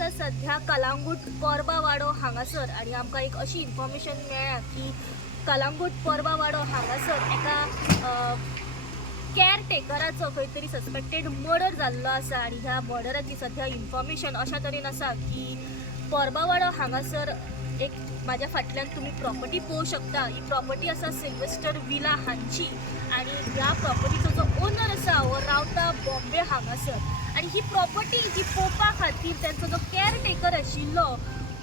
आसा सध्या कलांगूट परबावाडो हांगासर आणि आमकां एक अशी इन्फॉर्मेशन मेळ्ळा की कलांगूट परबावाडो हांगासर एका केअरटेकराचो खंय तरी सस्पेक्टेड मर्डर जाल्लो आसा आणि ह्या मर्डराची सध्या इन्फॉर्मेशन अशा तरेन आसा की परबावाडो हांगासर एक माझ्या फाटल्यान तुम्ही प्रॉपर्टी पळोवंक शकता. ही प्रॉपर्टी आसा सिल्वेस्टर विला हांची आणि ह्या प्रॉपर्टीचो जो ओनर आसा हो रावता बॉम्बे हांगासर आणि ही प्रॉपर्टी जी पळोवपा खातीर त्यांचो जो केअरटेकर आशिल्लो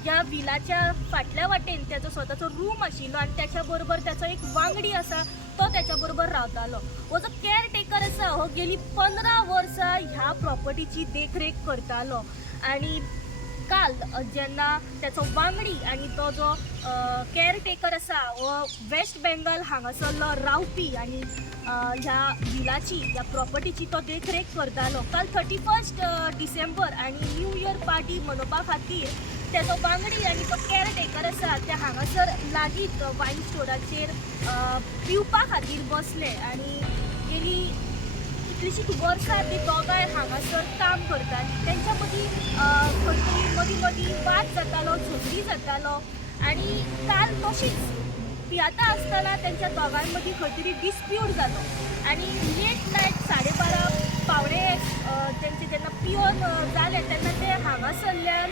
ह्या विलाच्या फाटल्या वाटेन त्याचो स्वताचो रूम आशिल्लो आणि त्याच्या बरोबर त्याचो एक वांगडी आसा तो त्याच्या बरोबर रावतालो. हो जो केअरटेकर आसा हो गेली 15 वर्सां ह्या प्रॉपर्टीची देखरेख करतालो आणि काल जेन्ना त्याचो वांगडी आणि तो जो केअरटेकर आसा हो वेस्ट बेंगॉल हांगासरलो रावपी आणि ह्या विलाची ह्या प्रॉपर्टीची तो देखरेख करतालो. काल 31 डिसेंबर आणि न्यू इयर पार्टी मनोवपा खातीर त्याचो वांगडी आणि तो केअरटेकर आसा त्या हांगासर लागींच वायन स्टोराचेर पिवपा खातीर बसले आणि गेली कितलीशींच वर्सां ते दोगांय हांगासर काम करता. तेंच्या मदीं खंय तरी मदीं वाद जातालो, झगडी जातालो आणि काल तशीच पियाता आसतना तेंच्या दोगांय मदीं खंय तरी डिस्प्यूट जालो आणि लेट नायट 12:30 पावणे तेंचे जेन्ना पिवन जाले तेन्ना ते हांगासरल्यान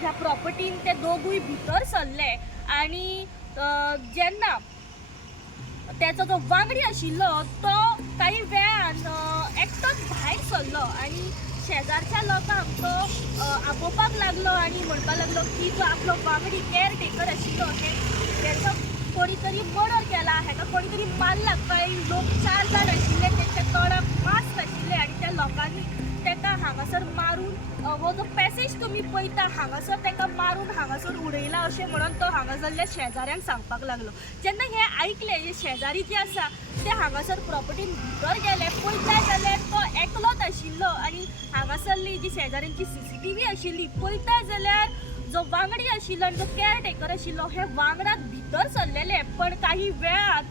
ह्या प्रॉपर्टीन ते दोगूय भितर सरले आणि जेन्ना त्याचो जो वांगडी आशिल्लो तो काही वेळान एकटोच भायर सरलो आणि शेजारच्या लोकांक तो आपोवपाक लागलो आणि म्हणपाक लागलो की जो आपलो वांगडी केअरटेकर आशिल्लो हेचो कोणी तरी मर्डर केला, हेका कोणी तरी मारला. काही लोक 4 जाण आशिल्ले तेंच्या तोंडाक मास्क आशिल्ले आणि त्या लोकांनी तेका हांगासर मारून हो जो पॅसेज तुमी पळयता हांगासर तेका मारून हांगासर उडयला अशें म्हणून तो हांगासरल्या शेजाऱ्यांक सांगपाक लागलो. जेन्ना हे आयकले शेजारी जे आसा ते हांगासर प्रॉपर्टीन भितर गेले पळयता जाल्यार तो एकलोच आशिल्लो आणि हांगासरली जी शेजाऱ्यांची CCTV आशिल्ली पळयता जाल्यार जो वांगडी आशिल्लो आणि जो केअरटेकर आशिल्लो हे वांगडाक भितर सरलेले पण काही वेळात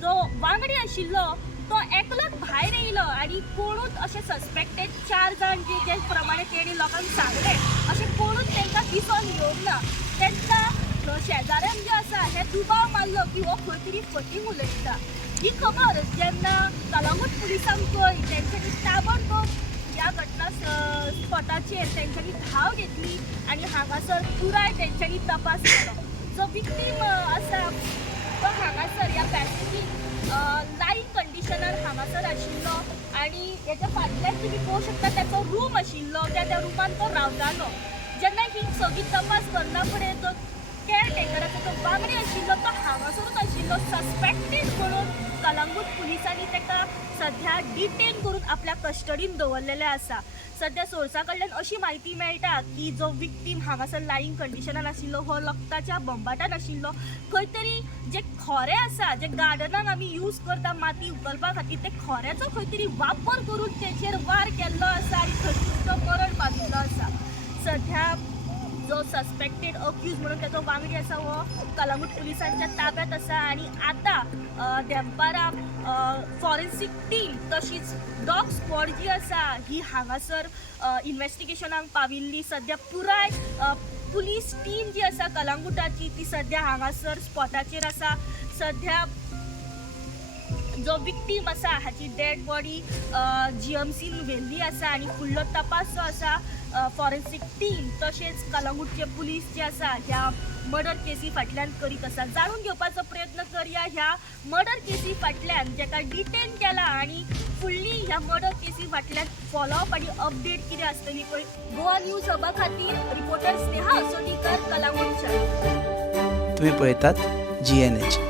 जो वांगडी आशिल्लो तो एकलोच भायर येयलो आणि कोणूच अशें सस्पेक्टेड 4 जाण जे प्रमाणे तेणी लोकांक सांगले अशें कोणूच तांकां दिसून येवंक ना. तेंच्या शेजाऱ्यान जे आसा हे दुबाव मारलो की हो खंय तरी फटींग उलयता. ही खबर जेन्ना कलांगूट पुलिसांक कळ्ळी तेंच्यांनी ताबडतोब ह्या घटना स्पॉटाचेर तेंच्यांनी धांव घेतली आणि हांगासर पुराय तेंच्यांनी तपास केलो. जो विक्टीम आसा तो हांगासर ह्या पॅसेजीन लाईव्ह कंडिशनार हांगासर आशिल्लो आणि हेच्या फाटल्यान तुमी पळोवंक शकता त्याचो रूम आशिल्लो त्या रुमान तो रावतालो. जेन्ना ही सगळी तपास करना फुडें जो केअरटेकराचो जो वांगडी आशिल्लो तो हांगासरूच आशिल्लो सस्पेक्टेड म्हणून कलांगूट पुलिसांनी ताका सध्या डिटेन करून आपल्या कस्टडीन दवरलेले आसा. सध्या सोर्सा कडल्यान अशी म्हायती मेळटा की जो विक्टीम हांगासर लाईंग कंडिशनान आशिल्लो हो लक्ताच्या बंबाटान आशिल्लो. खंय तरी जे खोरे आसा जे गार्डनाक आमी यूज करता माती उखलपा खातीर ते खोऱ्याचो खंय तरी वापर करून तेचेर वार केल्लो आसा आणि थंयसून तो मरण पाविल्लो आसा. सध्या जो सस्पेक्टेड अक्यूज म्हणून त्याचो वांगडी आसा हो कलांगूट पुलिसांच्या ताब्यात आसा आणि आता देंपारा फॉरेन्सीक टीम तशीच डॉग स्क्वॉड जी आसा ही हांगासर इन्व्हेस्टिगेशनाक पाविल्ली. सध्या पुराय पुलीस टीम जी आसा कलांगूटाची ती सध्या हांगासर स्पॉटाचेर आसा. सध्या जो विक्टीम आसा हाची डेड बॉडी GMCन व्हेल्ली आसा आणि फुडलो तपास जो आसा फॉरेन्सीक टीम तशेंच कलांगूटचे पुलीस जे आसा ह्या मर्डर केसी फाटल्यान करीत आसा. जाणून घेवपाचो प्रयत्न करया ह्या मर्डर केसी फाटल्यान जेका डिटेन केला आणि फुडली ह्या मर्डर केसी फाटल्यान फॉलोअप आणि अपडेट कितें आसतली पळय. गोवा न्यूज हबा खातीर रिपोर्टर स्नेहा असोटीकर कलांगूटच्यान. तुम्ही पळयतात GNH.